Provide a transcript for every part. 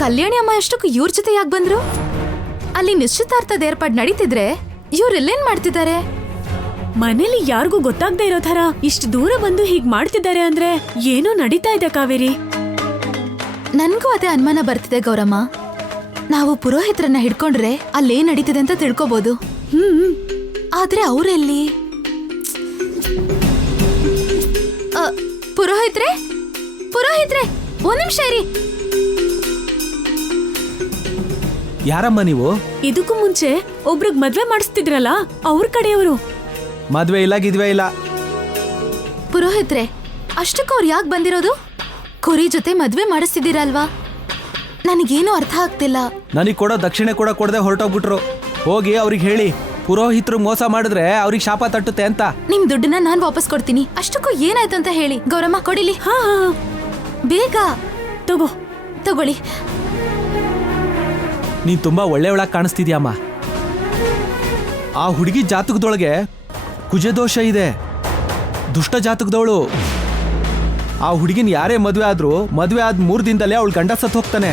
ಕಲ್ಯಾಣಿ ಅಮ್ಮ ಎಷ್ಟಕ್ಕೂ ಇವ್ರ ಜೊತೆ ಯಾಕೆ ಬಂದ್ರು? ಅಲ್ಲಿ ನಿಶ್ಚಿತಾರ್ಥದ ಏರ್ಪಾಡ್ ನಡೀತಿದ್ರೆ ಇವ್ರೆಲ್ಲೇನ್ ಮಾಡ್ತಿದ್ದಾರೆ? ಮನೇಲಿ ಯಾರಿಗೂ ಗೊತ್ತಾಗ್ದೇ ಇರೋ ತರ ಇಷ್ಟು ದೂರ ಬಂದು ಹೀಗ್ ಮಾಡ್ತಿದ್ದಾರೆ ಅಂದ್ರೆ ಏನೋ ನಡೀತಾ ಇದೆ ಕಾವೇರಿ. ನನ್ಗೂ ಅದೇ ಅನುಮಾನ ಬರ್ತಿದೆ ಗೌರಮ್ಮ. ನಾವು ಪುರೋಹಿತರನ್ನ ಹಿಡ್ಕೊಂಡ್ರೆ ಅಲ್ಲೇನ್ ನಡೀತಿದೆ ಅಂತ ತಿಳ್ಕೊಬಹುದು. ಆದ್ರೆ ಅವ್ರೆಲ್ಲಿ? ಪುರೋಹಿತ್ರೆ ಪುರೋಹಿತ್ರೆ, ಒಂದ್ ನಿಮಿಷ ಇರಿ. ಯಾರಮ್ಮ ನೀವು? ಇದಕ್ಕೂ ಮುಂಚೆ ಒಬ್ರಿಗೆ ಮದ್ವೆ ಮಾಡಿಸ್ತಿದ್ರಲ್ಲ, ಅವ್ರ ಕಡೆಯವರು. ಮದ್ವೆ ಇಲ್ಲ ಗಿದ್ವೆ ಇಲ್ಲ. ಪುರೋಹಿತ್ರೆ, ಅಷ್ಟಕ್ಕೂ ಅವ್ರು ಯಾಕೆ ಬಂದಿರೋದು? ಕುರಿ ಜೊತೆ ಮದ್ವೆ ಮಾಡಿಸ್ತಿದ್ದೀರಲ್ವಾ? ನನಗೇನು ಅರ್ಥ ಆಗ್ತಿಲ್ಲ. ನನಗ್ ಕೊಡೋ ದಕ್ಷಿಣೆ ಕೂಡ ಕೊಡದೆ ಹೊರಟೋಗ್ಬಿಟ್ರು. ಹೋಗಿ ಅವ್ರಿಗೆ ಹೇಳಿ, ಪುರೋಹಿತರು ಮೋಸ ಮಾಡಿದ್ರೆ ಅವ್ರಿಗೆ ಶಾಪ ತಟ್ಟುತ್ತೆ ಅಂತ. ನಿಮ್ ದುಡ್ಡನ್ನ ನಾನ್ ವಾಪಸ್ ಕೊಡ್ತೀನಿ. ಅಷ್ಟಕ್ಕೂ ಏನಾಯ್ತು ಅಂತ ಹೇಳಿ. ಗೌರಮ್ಮ ಕೊಡಿಲಿ. ಹಾ ಬೇಗ ತಗೋ. ತಗೊಳ್ಳಿ. ನೀನ್ ತುಂಬಾ ಒಳ್ಳೆಯವಳಾಗಿ ಕಾಣಿಸ್ತಿದ್ಯಮ್ಮ. ಆ ಹುಡುಗಿ ಜಾತಕದೊಳಗೆ ಕುಜದೋಷ ಇದೆ, ದುಷ್ಟ ಜಾತಕದವಳು. ಆ ಹುಡುಗಿನ ಯಾರೇ ಮದುವೆ ಆದ್ರೂ ಮದುವೆ ಆದ 3 ದಿನದಲ್ಲೇ ಅವಳು ಗಂಡ ಸತ್ತು ಹೋಗ್ತಾನೆ.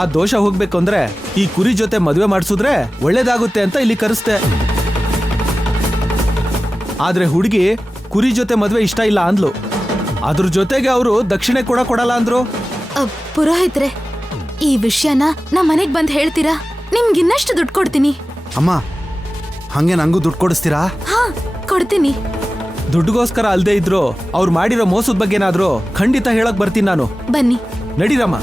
ಆ ದೋಷ ಹೋಗ್ಬೇಕು ಅಂದ್ರೆ ಈ ಕುರಿ ಜೊತೆ ಮದುವೆ ಮಾಡಿಸಿದ್ರೆ ಒಳ್ಳೇದಾಗುತ್ತೆ ಅಂತ ಇಲ್ಲಿ ಕರೆಸ್ತೆ. ಆದ್ರೆ ಹುಡುಗಿ ಕುರಿ ಜೊತೆ ಮದುವೆ ಇಷ್ಟ ಇಲ್ಲ ಅಂದ್ಲು. ಅದ್ರ ಜೊತೆಗೆ ಅವರು ದಕ್ಷಿಣೆ ಕೂಡ ಕೊಡಲ್ಲ ಅಂದ್ರು. ಪುರೋಹಿತ್ರೆ, ಈ ವಿಷಯನ ನಮ್ಮ ಮನೆಗ್ ಬಂದ್ ಹೇಳ್ತೀರಾ? ನಿಮ್ಗಿನ್ನಷ್ಟು ದುಡ್ಡು ಕೊಡ್ತೀನಿ. ಅಮ್ಮ, ಹಂಗೆ ನಂಗೂ ದುಡ್ಡು ಕೊಡಿಸ್ತೀರಾ? ಹಾ, ಕೊಡ್ತೀನಿ. ದುಡ್ಡುಗೋಸ್ಕರ ಅಲ್ದೇ ಇದ್ರು ಅವ್ರು ಮಾಡಿರೋ ಮೋಸದ ಬಗ್ಗೆನಾದ್ರೂ ಖಂಡಿತ ಹೇಳಕ್ ಬರ್ತೀನಿ ನಾನು. ಬನ್ನಿ. ನಡೀರಮ್ಮ.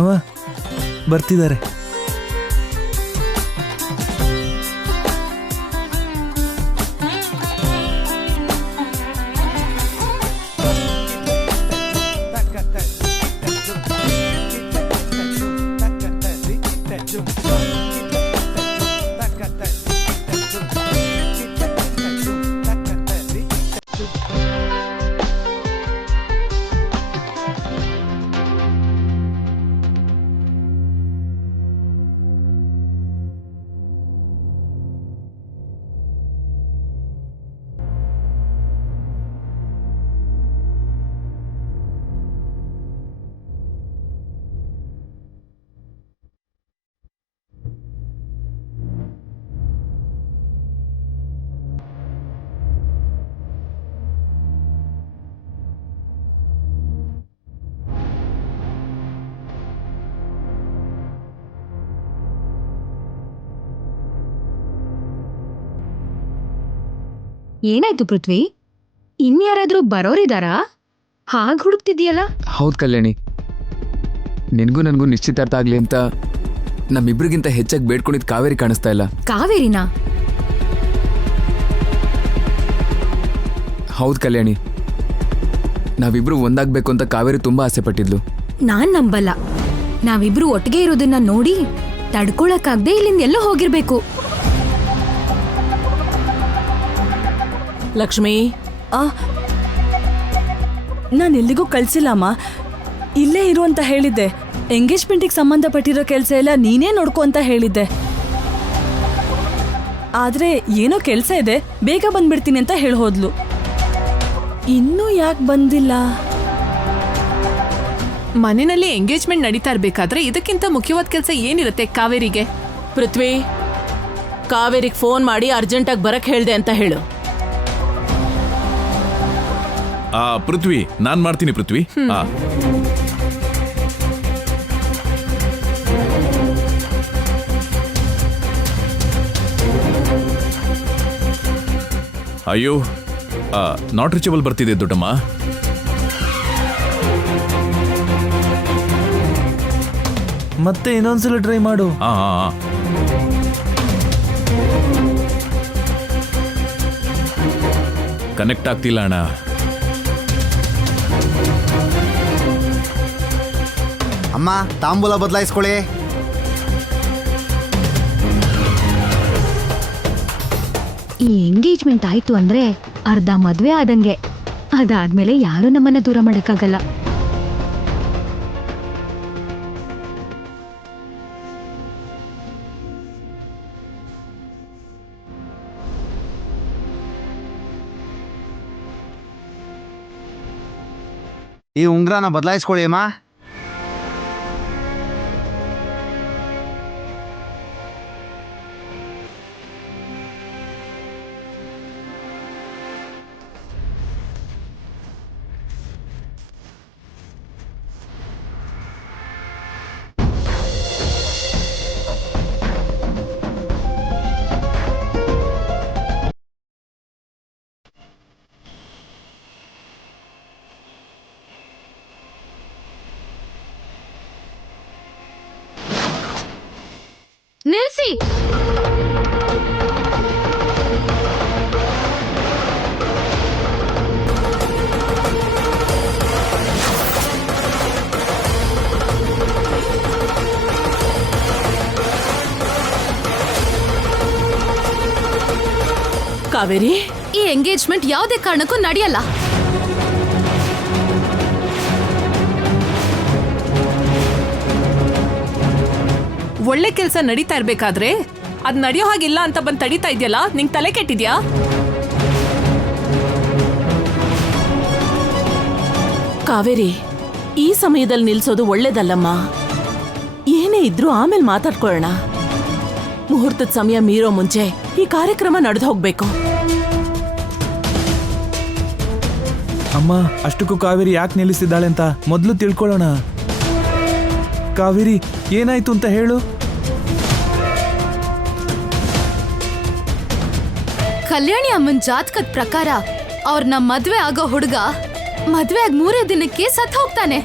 ಅಮ್ಮ ಬರ್ತಿದ್ದಾರೆ. ಏನಾಯ್ತು ಪೃಥ್ವಿ? ಇನ್ಯಾರಾದ್ರೂ ಬರೋರಿದಾರಾ? ಹಾಗೆ ಹುಡುಕ್ತಿದ್ಯಲ್ಲ? ಹೌದು ಕಲ್ಯಾಣಿ, ನಿನಗೂ ನನಗೂ ನಿಶ್ಚಿತಾರ್ಥ ಆಗ್ಲಿ ಅಂತ ನಮ್ಮಿಬ್ರಿಗಿಂತ ಹೆಚ್ಚಾಗಿ ಬೇಡ್ಕೊಂಡಿದ್ದು ಕಾವೇರಿ ಕಾಣಿಸ್ತಾ ಇಲ್ಲ. ಕಾವೇರಿನಾ? ಹೌದು ಕಲ್ಯಾಣಿ, ನಾವಿಬ್ರು ಒಂದಾಗಬೇಕು ಅಂತ ಕಾವೇರಿ ತುಂಬಾ ಆಸೆ ಪಟ್ಟಿದ್ಲು. ನಾನ್ ನಂಬಲ್ಲ. ನಾವಿಬ್ರು ಒಟ್ಟಿಗೆ ಇರೋದನ್ನ ನೋಡಿ ತಡ್ಕೊಳಕ್ಕಾಗ್ದೆ ಇಲ್ಲಿಂದ ಎಲ್ಲೋ ಹೋಗಿರ್ಬೇಕು. ಲಕ್ಷ್ಮಿ, ನಾನು ಎಲ್ಲಿಗೂ ಕಳ್ಸಿಲ್ಲಮ್ಮ, ಇಲ್ಲೇ ಇರು ಅಂತ ಹೇಳಿದ್ದೆ. ಎಂಗೇಜ್ಮೆಂಟಿಗೆ ಸಂಬಂಧಪಟ್ಟಿರೋ ಕೆಲಸ ಎಲ್ಲ ನೀನೇ ನೋಡ್ಕೊ ಅಂತ ಹೇಳಿದ್ದೆ. ಆದ್ರೆ ಏನೋ ಕೆಲಸ ಇದೆ, ಬೇಗ ಬಂದ್ಬಿಡ್ತೀನಿ ಅಂತ ಹೋದ್ಲು. ಇನ್ನೂ ಯಾಕೆ ಬಂದಿಲ್ಲ? ಮನೆಯಲ್ಲಿ ಎಂಗೇಜ್ಮೆಂಟ್ ನಡೀತಾ ಇರ್ಬೇಕಾದ್ರೆ ಇದಕ್ಕಿಂತ ಮುಖ್ಯವಾದ ಕೆಲಸ ಏನಿರುತ್ತೆ ಕಾವೇರಿಗೆ? ಪೃಥ್ವಿ, ಕಾವೇರಿಗೆ ಫೋನ್ ಮಾಡಿ ಅರ್ಜೆಂಟಾಗಿ ಬರಕ್ ಹೇಳ್ದೆ ಅಂತ ಹೇಳು. ಪೃಥ್ವಿ, ನಾನ್ ಮಾಡ್ತೀನಿ ಪೃಥ್ವಿ. ಅಯ್ಯೋ, ನಾಟ್ ರೀಚಬಲ್ ಬರ್ತಿದೆ ದೊಡ್ಡಮ್ಮ. ಮತ್ತೆ ಇನ್ನೊಂದ್ಸಲ ಟ್ರೈ ಮಾಡು. ಕನೆಕ್ಟ್ ಆಗ್ತಿಲ್ಲ ಅಣ್ಣ. ಅಮ್ಮ, ತಾಂಬೂಲ ಬದಲಾಯಿಸ್ಕೊಳ್ಳಿ. ಈ ಎಂಗೇಜ್ಮೆಂಟ್ ಆಯ್ತು ಅಂದ್ರೆ ಅರ್ಧ ಮದ್ವೆ ಆದಂಗೆ. ಅದಾದ್ಮೇಲೆ ಯಾರು ನಮ್ಮನ್ನ ದೂರ ಮಾಡಕ್ಕಾಗಲ್ಲ. ಈ ಉಂಗ್ರನ ಬದಲಾಯಿಸ್ಕೊಳ್ಳಿ ಅಮ್ಮ. ನಿಲ್ಸಿ. ಕಾವೇರಿ, ಈ ಎಂಗೇಜ್ಮೆಂಟ್ ಯಾವುದೇ ಕಾರಣಕ್ಕೂ ನಡೆಯಲ್ಲ. ಒಳ್ಳೆ ಕೆಲಸ ನಡೀತಾ ಇರ್ಬೇಕಾದ್ರೆ ಅದ್ ನಡೆಯೋ ಹಾಗಿಲ್ಲ ಅಂತ ಬಂದ್ ತಡೀತಾ ಇದೆಯಲ್ಲ, ನಿಂಗ್ ತಲೆ ಕೆಟ್ಟಿದ್ಯಾ? ಕಾವೇರಿ, ಈ ಸಮಯದಲ್ಲಿ ನಿಲ್ಸೋದು ಒಳ್ಳೇದಲ್ಲಮ್ಮ. ಏನೇ ಇದ್ರೂ ಆಮೇಲೆ ಮಾತಾಡ್ಕೊಳ್ಳೋಣ. ಮುಹೂರ್ತದ ಸಮಯ ಮೀರೋ ಮುಂಚೆ ಈ ಕಾರ್ಯಕ್ರಮ ನಡೆದು ಹೋಗ್ಬೇಕು. ಅಮ್ಮ, ಅಷ್ಟಕ್ಕೂ ಕಾವೇರಿ ಯಾಕೆ ನಿಲ್ಲಿಸಿದ್ದಾಳೆ ಅಂತ ಮೊದಲು ತಿಳ್ಕೊಳ್ಳೋಣ. ಕಾವೇರಿ, ಏನಾಯ್ತು ಅಂತ ಹೇಳು. ಕಲ್ಯಾಣಿ ಅಮ್ಮನ್ ಜಾತಕದ ಪ್ರಕಾರ ಅವ್ರನ್ನ ಮದ್ವೆ ಆಗೋ ಹುಡುಗ ಮದ್ವೆ ಆಗ 3 ದಿನಕ್ಕೆ ಸತ್ ಹೋಗ್ತಾನೆ.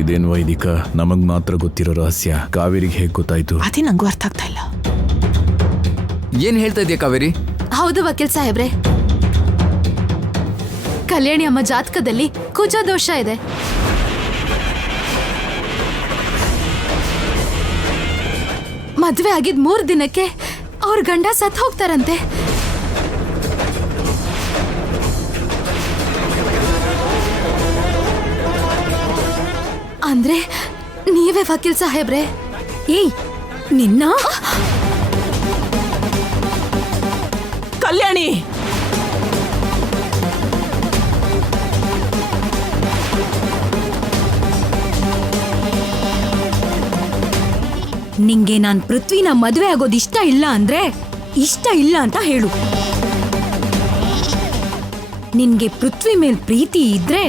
ಇದೇನ್ ವೈದಿಕ, ನಮಗ್ ಮಾತ್ರ ಗೊತ್ತಿರೋ ರಹಸ್ಯ ಕಾವೇರಿಗೆ ಹೇಗ್ ಗೊತ್ತಾಯ್ತು? ಅದೇ ನಂಗೂ ಅರ್ಥ ಆಗ್ತಾ ಇಲ್ಲ. ಏನ್ ಹೇಳ್ತಾ ಇದೀಯ ಕಾವೇರಿ? ಹೌದು ವಕೀಲ್ ಸಾಹೇಬ್ರೆ, ಕಲ್ಯಾಣಿ ಅಮ್ಮ ಜಾತಕದಲ್ಲಿ ಕುಜ ದೋಷ ಇದೆ. ಮದ್ವೆ ಆಗಿದ್ 3 ದಿನಕ್ಕೆ ಅವ್ರ ಗಂಡ ಸತ್ ಹೋಗ್ತಾರಂತೆ. ಅಂದ್ರೆ ನೀವೇ ವಕೀಲ್ ಸಾಹೇಬ್ರೆ? ಏಯ್, ನಿನ್ನ ಕಲ್ಯಾಣಿ, ನಿಂಗೆ ನಾನ್ ಪೃಥ್ವಿನ ಮದುವೆ ಆಗೋದು ಇಷ್ಟ ಇಲ್ಲ ಅಂದ್ರೆ ಇಷ್ಟ ಇಲ್ಲ ಅಂತ ಹೇಳು. ನಿನ್ಗೆ ಪೃಥ್ವಿ ಮೇಲ್ ಪ್ರೀತಿ ಇದ್ರೆ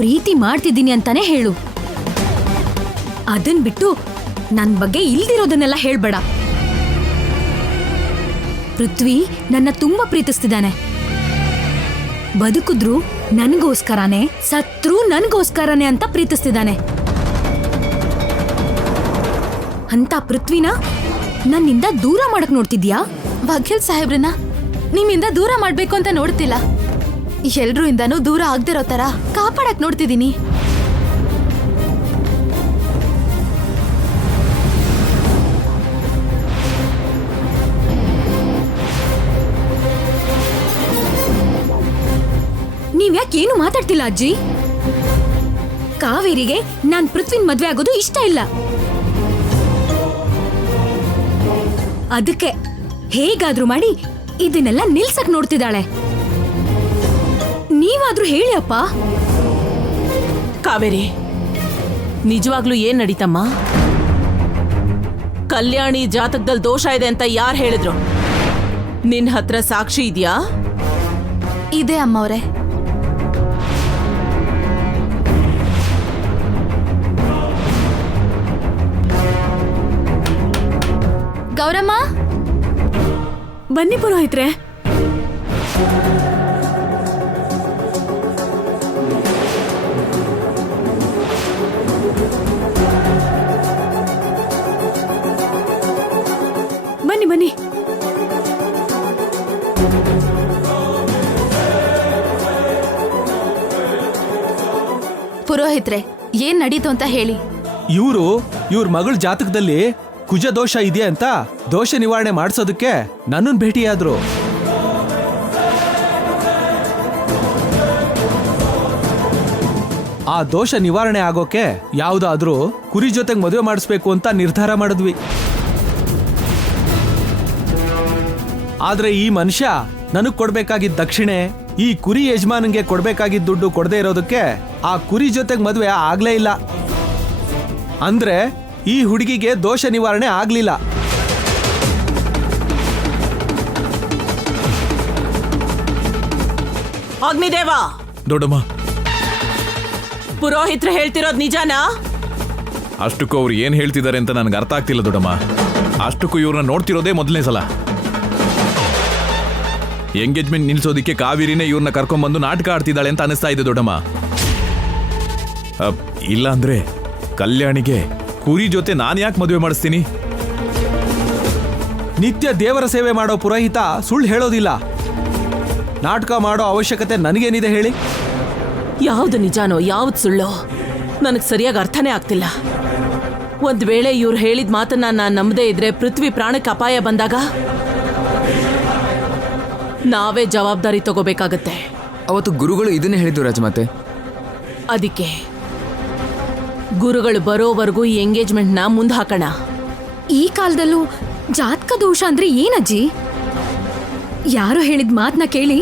ಪ್ರೀತಿ ಮಾಡ್ತಿದ್ದೀನಿ ಅಂತಾನೆ ಹೇಳು. ಅದನ್ ಬಿಟ್ಟು ನನ್ ಬಗ್ಗೆ ಇಲ್ದಿರೋದನ್ನೆಲ್ಲ ಹೇಳ್ಬೇಡ. ಪೃಥ್ವಿ ನನ್ನ ತುಂಬಾ ಪ್ರೀತಿಸ್ತಿದ್ದಾನೆ. ಬದುಕಿದ್ರು ನನ್ಗೋಸ್ಕರನೇ, ಸತ್ರು ನನ್ಗೋಸ್ಕರನೇ ಅಂತ ಪ್ರೀತಿಸ್ತಿದ್ದಾನೆ. ಅಂತ ಪೃಥ್ವಿನ ನನ್ನಿಂದ ದೂರ ಮಾಡಕ್ ನೋಡ್ತಿದ್ಯಾ? ವಕೀಲ್ ಸಾಹೇಬ್ರನ್ನ ನಿಮ್ಮಿಂದ ದೂರ ಮಾಡ್ಬೇಕು ಅಂತ ನೋಡ್ತಿಲ್ಲ, ಎಲ್ರೂ ಇಂದಾನು ದೂರ ಆಗ್ದಿರೋ ತರ ಕಾಪಾಡಕ್ ನೋಡ್ತಿದ್ದೀನಿ. ನೀವ್ಯಾಕೆ ಏನು ಮಾತಾಡ್ತಿಲ್ಲ ಅಜ್ಜಿ? ಕಾವೇರಿಗೆ ನಾನ್ ಪೃಥ್ವಿನ್ ಮದ್ವೆ ಆಗೋದು ಇಷ್ಟ ಇಲ್ಲ. ಅದಕ್ಕೆ ಹೇಗಾದ್ರೂ ಮಾಡಿ ಇದನ್ನೆಲ್ಲ ನಿಲ್ಸಕ್ ನೋಡ್ತಿದ್ದಾಳೆ. ನೀವಾದ್ರೂ ಹೇಳಿ ಅಪ್ಪ. ಕಾವೇರಿ, ನಿಜವಾಗ್ಲೂ ಏನ್ ನಡೀತಮ್ಮ? ಕಲ್ಯಾಣಿ ಜಾತಕದಲ್ಲಿ ದೋಷ ಇದೆ ಅಂತ ಯಾರು ಹೇಳಿದ್ರು? ನಿನ್ ಹತ್ರ ಸಾಕ್ಷಿ ಇದೆಯಾ? ಇದೆ ಅಮ್ಮವ್ರೆ. ಗೌರಮ್ಮ, ಬನ್ನಿ ಪುರೋಹಿತ್ರೆ. ಬನ್ನಿ ಬನ್ನಿ. ಪುರೋಹಿತ್ರೆ, ಏನ್ ನಡೀತು ಅಂತ ಹೇಳಿ. ಇವ್ರ ಮಗಳ ಜಾತಕದಲ್ಲಿ ಕುಜ ದೋಷ ಇದೆಯಾ ಅಂತ ದೋಷ ನಿವಾರಣೆ ಮಾಡಿಸೋದಕ್ಕೆ ನನ್ನನ್ನು ಭೇಟಿಯಾದ್ರು. ಆ ದೋಷ ನಿವಾರಣೆ ಆಗೋಕೆ ಯಾವ್ದಾದ್ರೂ ಕುರಿ ಜೊತೆಗೆ ಮದುವೆ ಮಾಡಿಸ್ಬೇಕು ಅಂತ ನಿರ್ಧಾರ ಮಾಡಿದ್ವಿ. ಆದ್ರೆ ಈ ಮನುಷ್ಯ ನನಗ್ ಕೊಡ್ಬೇಕಾಗಿದ್ದ ದಕ್ಷಿಣೆ, ಈ ಕುರಿ ಯಜಮಾನನ್ಗೆ ಕೊಡ್ಬೇಕಾಗಿದ್ದ ದುಡ್ಡು ಕೊಡದೇ ಇರೋದಕ್ಕೆ ಆ ಕುರಿ ಜೊತೆಗೆ ಮದುವೆ ಆಗ್ಲೇ ಇಲ್ಲ. ಅಂದ್ರೆ ಈ ಹುಡುಗಿಗೆ ದೋಷ ನಿವಾರಣೆ ಆಗ್ಲಿಲ್ಲ. ಅಗ್ನಿದೇವ, ದೊಡ್ಡಮ್ಮ, ಪುರೋಹಿತ್ರು ಹೇಳ್ತಿರೋದ್ ನಿಜಾನಾ? ಅಷ್ಟಕ್ಕೂ ಅವ್ರು ಏನ್ ಹೇಳ್ತಿದ್ದಾರೆ ಅಂತ ನನಗೆ ಅರ್ಥ ಆಗ್ತಿಲ್ಲ ದೊಡ್ಡಮ್ಮ. ಅಷ್ಟಕ್ಕೂ ಇವ್ರನ್ನ ನೋಡ್ತಿರೋದೇ ಮೊದಲನೇ ಸಲ. ಎಂಗೇಜ್ಮೆಂಟ್ ನಿಲ್ಸೋದಿಕ್ಕೆ ಕಾವೇರಿನೇ ಇವ್ರನ್ನ ಕರ್ಕೊಂಡ್ಬಂದು ನಾಟಕ ಆಡ್ತಿದ್ದಾಳೆ ಅಂತ ಅನಿಸ್ತಾ ಇದೆ ದೊಡ್ಡಮ್ಮ. ಇಲ್ಲ ಅಂದ್ರೆ ಕಲ್ಯಾಣಿಗೆ ಕುರಿ ಜೊತೆ ನಾನು ಯಾಕೆ ಮದುವೆ ಮಾಡಿಸ್ತೀನಿ? ನಿತ್ಯ ದೇವರ ಸೇವೆ ಮಾಡೋ ಪುರೋಹಿತ ಸುಳ್ಳು ಹೇಳೋದಿಲ್ಲ. ನಾಟಕ ಮಾಡೋ ಅವಶ್ಯಕತೆ ನನಗೇನಿದೆ ಹೇಳಿ? ಯಾವ್ದು ನಿಜಾನೋ ಯಾವ್ದು ಸುಳ್ಳೋ ನನಗ್ ಸರಿಯಾಗಿ ಅರ್ಥನೇ ಆಗ್ತಿಲ್ಲ. ಒಂದ್ ವೇಳೆ ಇವ್ರು ಹೇಳಿದ ಮಾತನ್ನ ನಾನ್ ನಂಬದೇ ಇದ್ರೆ ಪೃಥ್ವಿ ಪ್ರಾಣಕ್ಕೆ ಅಪಾಯ ಬಂದಾಗ ನಾವೇ ಜವಾಬ್ದಾರಿ ತಗೋಬೇಕಾಗತ್ತೆ. ಅವತ್ತು ಗುರುಗಳು ಇದನ್ನೇ ಹೇಳಿದ್ದು ರಾಜಮಾತೆ. ಅದಕ್ಕೆ ಗುರುಗಳು ಬರೋವರೆಗೂ ಈ ಎಂಗೇಜ್ಮೆಂಟ್ನ ಮುಂದೆ ಹಾಕೋಣ. ಈ ಕಾಲದಲ್ಲೂ ಜಾತಕ ದೋಷ ಅಂದ್ರೆ ಏನಜ್ಜಿ? ಯಾರೋ ಹೇಳಿದ ಮಾತನ್ನ ಕೇಳಿ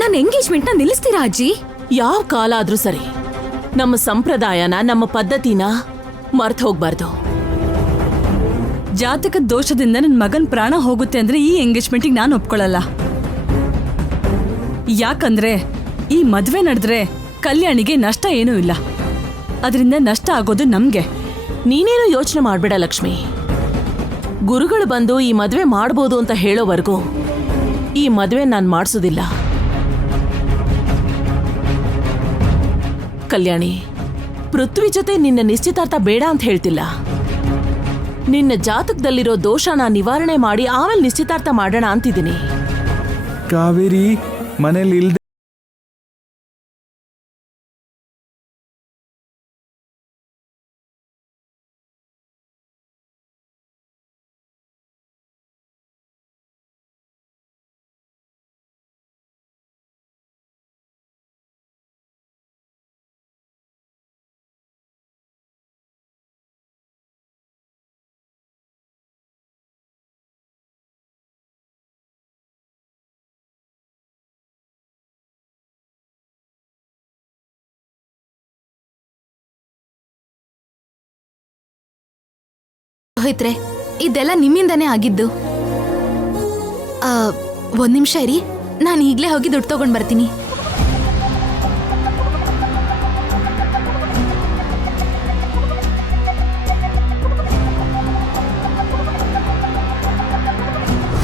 ನನ್ನ ಎಂಗೇಜ್ಮೆಂಟ್ನ ನಿಲ್ಲಿಸ್ತೀರಾ ಅಜ್ಜಿ? ಯಾವ ಕಾಲ ಆದ್ರೂ ಸರಿ, ನಮ್ಮ ಸಂಪ್ರದಾಯನ ನಮ್ಮ ಪದ್ಧತಿನ ಮರ್ತು ಹೋಗ್ಬಾರ್ದು. ಜಾತಕದ ದೋಷದಿಂದ ನನ್ನ ಮಗನ್ ಪ್ರಾಣ ಹೋಗುತ್ತೆ ಅಂದ್ರೆ ಈ ಎಂಗೇಜ್ಮೆಂಟಿಗೆ ನಾನು ಒಪ್ಕೊಳ್ಳಲ್ಲ. ಯಾಕಂದ್ರೆ ಈ ಮದ್ವೆ ನಡೆದ್ರೆ ಕಲ್ಯಾಣಿಗೆ ನಷ್ಟ ಏನೂ ಇಲ್ಲ. ಅದರಿಂದ ನಷ್ಟ ಆಗೋದು ನಮ್ಗೆ. ನೀನೇನು ಯೋಚನೆ ಮಾಡ್ಬೇಡ ಲಕ್ಷ್ಮಿ. ಗುರುಗಳು ಬಂದು ಈ ಮದ್ವೆ ಮಾಡ್ಬೋದು ಅಂತ ಹೇಳೋವರೆಗೂ ಈ ಮದ್ವೆ ನಾನು ಮಾಡಿಸೋದಿಲ್ಲ. ಕಲ್ಯಾಣಿ, ಪೃಥ್ವಿ ಜೊತೆ ನಿನ್ನ ನಿಶ್ಚಿತಾರ್ಥ ಬೇಡ ಅಂತ ಹೇಳ್ತಿಲ್ಲ. ನಿನ್ನ ಜಾತಕದಲ್ಲಿರೋ ದೋಷನ ನಿವಾರಣೆ ಮಾಡಿ ಆಮೇಲೆ ನಿಶ್ಚಿತಾರ್ಥ ಮಾಡೋಣ ಅಂತಿದ್ದೀನಿ. ಕಾವೇರಿ ಮನೇಲಿ ಇಲ್ದೆ ಪುರೋಹಿತ್ರೆ, ಇದೆಲ್ಲ ನಿಮ್ಮಿಂದಾನೇ ಆಗಿದ್ದು. ಒಂದ್ ನಿಮಿಷ ಇರಿ, ನಾನು ಈಗ್ಲೇ ಹೋಗಿ ದುಡ್ಡು ತಗೊಂಡ್ ಬರ್ತೀನಿ.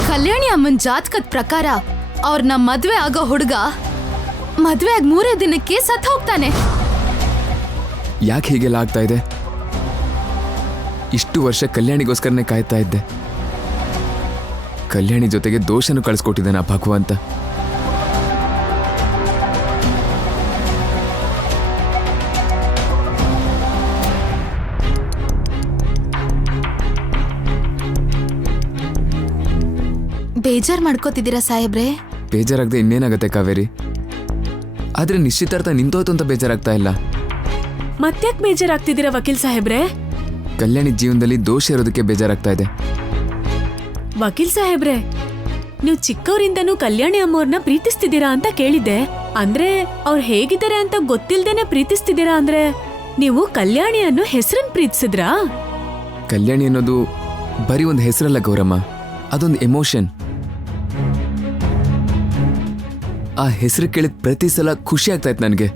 ಕಲ್ಯಾಣಿ ಅಮ್ಮನ್ ಜಾತಕದ ಪ್ರಕಾರ ಅವ್ರನ್ನ ಮದ್ವೆ ಆಗೋ ಹುಡುಗ ಮದ್ವೆ ಆಗ 3 ದಿನಕ್ಕೆ ಸತ್ ಹೋಗ್ತಾನೆ. ಯಾಕೆ ಹೀಗೆಲ್ಲ ಆಗ್ತಾ ಇದೆ? ಇಷ್ಟು ವರ್ಷ ಕಲ್ಯಾಣಿಗೋಸ್ಕರನೇ ಕಾಯ್ತಾ ಇದ್ದೆ. ಕಲ್ಯಾಣಿ ಜೊತೆಗೆ ದೋಷನು ಕಳಿಸ್ಕೊಟ್ಟಿದ್ದಾನೆ ಆ ಭಗವಂತ. ಬೇಜಾರ್ ಮಾಡ್ಕೋತಿದ್ದೀರಾ ಸಾಹೇಬ್ರೆ? ಬೇಜಾರಾಗದೆ ಇನ್ನೇನಾಗತ್ತೆ ಕಾವೇರಿ? ಆದ್ರೆ ನಿಶ್ಚಿತಾರ್ಥ ನಿಂತೋಯ್ತು ಅಂತ ಬೇಜಾರಾಗ್ತಾ ಇಲ್ಲ. ಮತ್ತ್ಯಾಕ್ ಬೇಜಾರಾಗ್ತಿದ್ದೀರಾ ವಕೀಲ್ ಸಾಹೇಬ್ರೆ? ಕಲ್ಯಾಣಿ ಜೀವನದಲ್ಲಿ ದೋಷ ಇರೋದಕ್ಕೆ ಬೇಜಾರಾಗ್ತಾ ಇದೆ. ವಕೀಲ್ ಸಾಹೇಬ್ರೆ, ನೀವು ಚಿಕ್ಕವರಿಂದನೂ ಕಲ್ಯಾಣಿ ಅಮ್ಮವ್ರನ್ನ ಪ್ರೀತಿಸ್ತಿದ್ದೀರಾ ಅಂತ ಕೇಳಿದ್ದೆ. ಅಂದ್ರೆ ಅವ್ರು ಹೇಗಿದ್ದಾರೆ ಅಂತ ಗೊತ್ತಿಲ್ದೇನೆ ಪ್ರೀತಿಸ್ತಿದ್ದೀರಾ ಅಂದ್ರೆ ನೀವು ಕಲ್ಯಾಣಿ ಅನ್ನೋ ಹೆಸರನ್ನ ಪ್ರೀತಿಸಿದ್ರಾ? ಕಲ್ಯಾಣಿ ಅನ್ನೋದು ಬರೀ ಒಂದು ಹೆಸರಲ್ಲ ಗೌರಮ್ಮ, ಅದೊಂದು ಎಮೋಷನ್. ಆ ಹೆಸರು ಕೇಳಿದ ಪ್ರತಿ ಸಲ ಖುಷಿ ಆಗ್ತಾ ಇತ್ತು ನನಗೆ.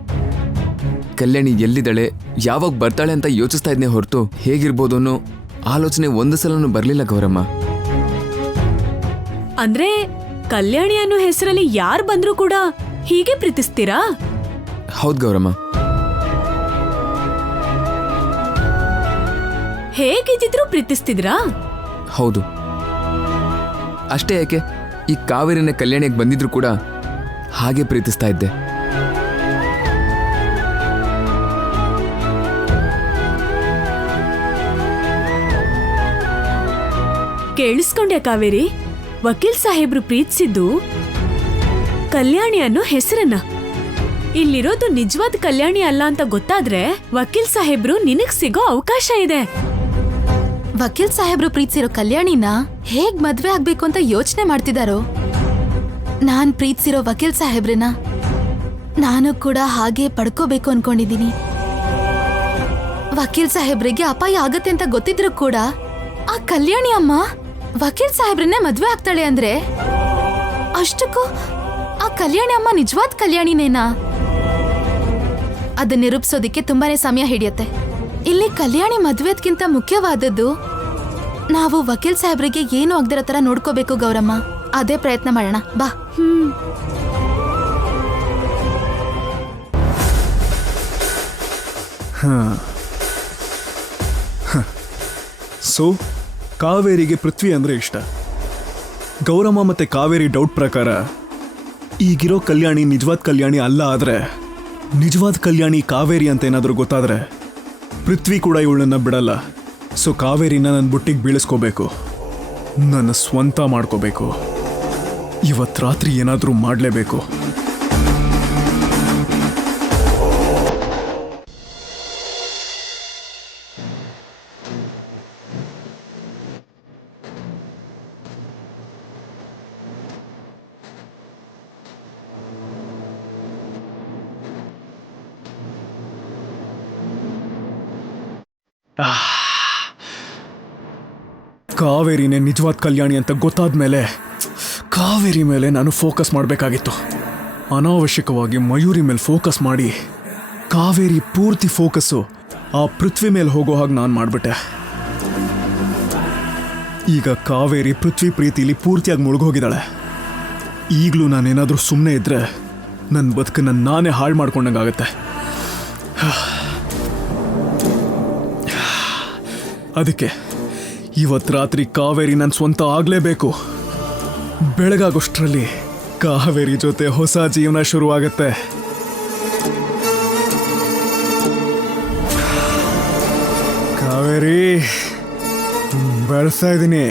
ಕಲ್ಯಾಣಿ ಎಲ್ಲಿದ್ದಾಳೆ, ಯಾವಾಗ ಬರ್ತಾಳೆ ಅಂತ ಯೋಚಿಸ್ತಾ ಇದ್ನೇ ಹೊರತು ಹೇಗಿರ್ಬೋದು ಅನ್ನೋ ಆಲೋಚನೆ ಒಂದು ಸಲನೂ ಬರಲಿಲ್ಲ ಗೌರಮ್ಮ. ಅಂದ್ರೆ ಕಲ್ಯಾಣಿ ಅನ್ನೋ ಹೆಸರಲ್ಲಿ ಯಾರು ಬಂದ್ರೂ ಕೂಡ ಹೀಗೆ ಪ್ರೀತಿಸ್ತೀರಾ? ಹೌದು ಗೌರಮ್ಮ. ಹೇಗಿದ್ದಿದ್ರು ಪ್ರೀತಿಸ್ತಿದ್ರಾ? ಹೌದು. ಅಷ್ಟೇ ಯಾಕೆ, ಈ ಕಾವೇರಿನ ಕಲ್ಯಾಣಿಗೆ ಬಂದಿದ್ರು ಕೂಡ ಹಾಗೆ ಪ್ರೀತಿಸ್ತಾ ಇದ್ದೆ. ಕೇಳಿಸ್ಕೊಂಡೆ ಕಾವೇರಿ? ವಕೀಲ್ ಸಾಹೇಬ್ರು ಪ್ರೀತಿಸಿದ್ದು ಕಲ್ಯಾಣಿ ಅನ್ನೋ ಹೆಸರನ್ನ. ಇಲ್ಲಿರೋದು ನಿಜವಾದ ಕಲ್ಯಾಣಿ ಅಲ್ಲ ಅಂತ ಗೊತ್ತಾದ್ರೆ ವಕೀಲ್ ಸಾಹೇಬ್ರು ನಿನಗ್ ಸಿಗೋ ಅವಕಾಶ ಇದೆ. ವಕೀಲ್ ಸಾಹೇಬ್ರು ಪ್ರೀತಿಸಿರೋ ಕಲ್ಯಾಣಿನ ಹೇಗ್ ಮದ್ವೆ ಆಗ್ಬೇಕು ಅಂತ ಯೋಚನೆ ಮಾಡ್ತಿದಾರೋ, ನಾನ್ ಪ್ರೀತಿಸಿರೋ ವಕೀಲ್ ಸಾಹೇಬ್ರನ್ನ ನಾನು ಕೂಡ ಹಾಗೆ ಪಡ್ಕೋಬೇಕು ಅನ್ಕೊಂಡಿದೀನಿ. ವಕೀಲ್ ಸಾಹೇಬ್ರಿಗೆ ಅಪಾಯ ಆಗತ್ತೆ ಅಂತ ಗೊತ್ತಿದ್ರು ಕೂಡ ಆ ಕಲ್ಯಾಣಿ ಅಮ್ಮ ವಕೀಲ್ ಸಾಹೇಬ್ರನ್ನೇ ಮದ್ವೆ ಆಗ್ತಾಳೆ ಅಂದ್ರೆ ಅಷ್ಟಕ್ಕೂ ಆ ಕಲ್ಯಾಣಿ ಅಮ್ಮ ನಿಜವಾದ ಕಲ್ಯಾಣಿನೇನಾ? ಅದನ್ನ ನಿರೂಪಿಸೋದಿಕ್ಕೆ ತುಂಬಾನೇ ಸಮಯ ಹಿಡಿಯತ್ತೆ. ಇಲ್ಲಿ ಕಲ್ಯಾಣಿ ಮದ್ವೆದ್ಕಿಂತ ಮುಖ್ಯವಾದದ್ದು ನಾವು ವಕೀಲ್ ಸಾಹೇಬ್ರಿಗೆ ಏನು ಆಗದಿರೋ ತರ ನೋಡ್ಕೋಬೇಕು ಗೌರಮ್ಮ. ಅದೇ ಪ್ರಯತ್ನ ಮಾಡೋಣ ಬಾ. ಸೊ ಕಾವೇರಿಗೆ ಪೃಥ್ವಿ ಅಂದ್ರೆ ಇಷ್ಟ. ಗೌರಮ್ಮ ಮತ್ತೆ ಕಾವೇರಿ ಡೌಟ್ ಪ್ರಕಾರ ಈಗಿರೋ ಕಲ್ಯಾಣಿ ನಿಜವಾದ ಕಲ್ಯಾಣಿ ಅಲ್ಲ. ಆದ್ರೆ ನಿಜವಾದ ಕಲ್ಯಾಣಿ ಕಾವೇರಿ ಅಂತ ಏನಾದರೂ ಗೊತ್ತಾದ್ರೆ ಪೃಥ್ವಿ ಕೂಡ ಇವಳನ್ನ ಬಿಡಲ್ಲ. ಸೊ ಕಾವೇರಿನ ನನ್ನ ಬುಟ್ಟಿಗೆ ಬೀಳಿಸ್ಕೋಬೇಕು, ನನ್ನ ಸ್ವಂತ ಮಾಡ್ಕೋಬೇಕು. ಇವತ್ತು ರಾತ್ರಿ ಏನಾದರೂ ಮಾಡಲೇಬೇಕು. ಕಾವೇರಿನೇ ನಿಜವಾದ ಕಲ್ಯಾಣಿ ಅಂತ ಗೊತ್ತಾದ್ಮೇಲೆ ಕಾವೇರಿ ಮೇಲೆ ನಾನು ಫೋಕಸ್ ಮಾಡಬೇಕಾಗಿತ್ತು. ಅನಾವಶ್ಯಕವಾಗಿ ಮಯೂರಿ ಮೇಲೆ ಫೋಕಸ್ ಮಾಡಿ ಕಾವೇರಿ ಪೂರ್ತಿ ಫೋಕಸ್ಸು ಆ ಪೃಥ್ವಿ ಮೇಲೆ ಹೋಗೋ ಹಾಗೆ ನಾನು ಮಾಡಿಬಿಟ್ಟೆ. ಈಗ ಕಾವೇರಿ ಪೃಥ್ವಿ ಪ್ರೀತಿಲಿ ಪೂರ್ತಿಯಾಗಿ ಮುಳುಗೋಗಿದ್ದಾಳೆ. ಈಗಲೂ ನಾನೇನಾದರೂ ಸುಮ್ಮನೆ ಇದ್ದರೆ ನನ್ನ ಬದುಕನ್ನು ನಾನೇ ಹಾಳು ಮಾಡ್ಕೊಂಡಂಗಾಗತ್ತೆ. ಅದಕ್ಕೆ ಇವತ್ತು ರಾತ್ರಿ ಕಾವೇರಿ ನನ್ನ ಸ್ವಂತ ಆಗಲೇಬೇಕು. ಬೆಳಗಾಗೋಷ್ಟರಲ್ಲಿ ಕಾವೇರಿ ಜೊತೆ ಹೊಸ ಜೀವನ ಶುರುವಾಗತ್ತೆ. ಕಾವೇರಿ ಬೆಳೆಸ್ತಾ ಇದ್ದೀನಿ.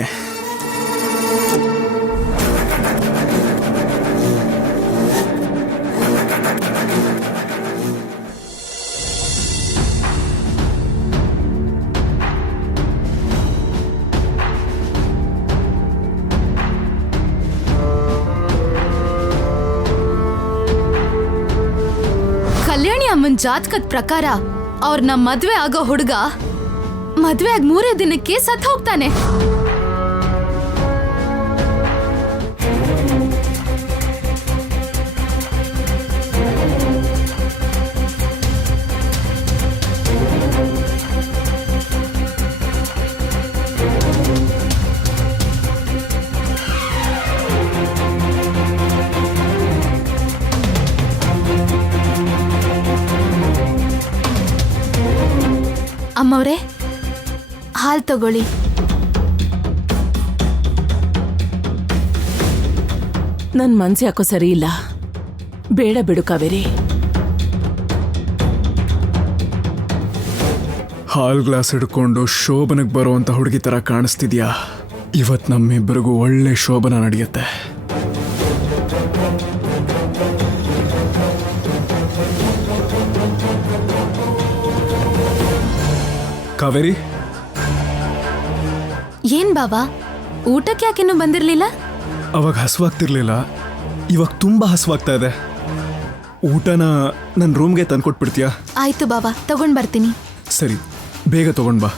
ಕಲ್ಯಾಣಿ ಅಮ್ಮನ್ ಜಾತಕದ ಪ್ರಕಾರ ಅವ್ರನ್ನ ಮದ್ವೆ ಆಗೋ ಹುಡುಗ ಮದ್ವೆ ಆಗ 3 ದಿನಕ್ಕೆ ಸತ್ ಹೋಗ್ತಾನೆ. ಅಮ್ಮವ್ರೆ, ಹಾಲು ತಗೊಳ್ಳಿ. ನನ್ ಮನ್ಸು ಯಾಕೋ ಸರಿ ಇಲ್ಲ. ಬೇಡ ಬಿಡು ಕಾವೇರಿ. ಹಾಲ್ ಗ್ಲಾಸ್ ಹಿಡ್ಕೊಂಡು ಶೋಭನಕ್ಕೆ ಬರುವಂತ ಹುಡುಗಿ ತರ ಕಾಣಿಸ್ತಿದ್ಯಾ? ಇವತ್ತು ನಮ್ಮಿಬ್ಬರಿಗೂ ಒಳ್ಳೆ ಶೋಭನ ನಡೆಯುತ್ತೆ. ಕಾವೇರಿ, ಏನ್ ಬಾಬಾ, ಊಟಕ್ಕೆ ಯಾಕಿನ್ನೂ ಬಂದಿರ್ಲಿಲ್ಲ? ಅವಾಗ ಹಸುವಾಗ್ತಿರ್ಲಿಲ್ಲ, ಇವಾಗ ತುಂಬಾ ಹಸುವಾಗ್ತಾ ಇದೆ. ಊಟನ ನನ್ನ ರೂಮ್ಗೆ ತಂದ್ಕೊಟ್ಬಿಡ್ತೀಯಾ? ಆಯ್ತು ಬಾಬಾ, ತಗೊಂಡ್ ಬರ್ತೀನಿ. ಸರಿ, ಬೇಗ ತಗೊಂಡ್ ಬಾ.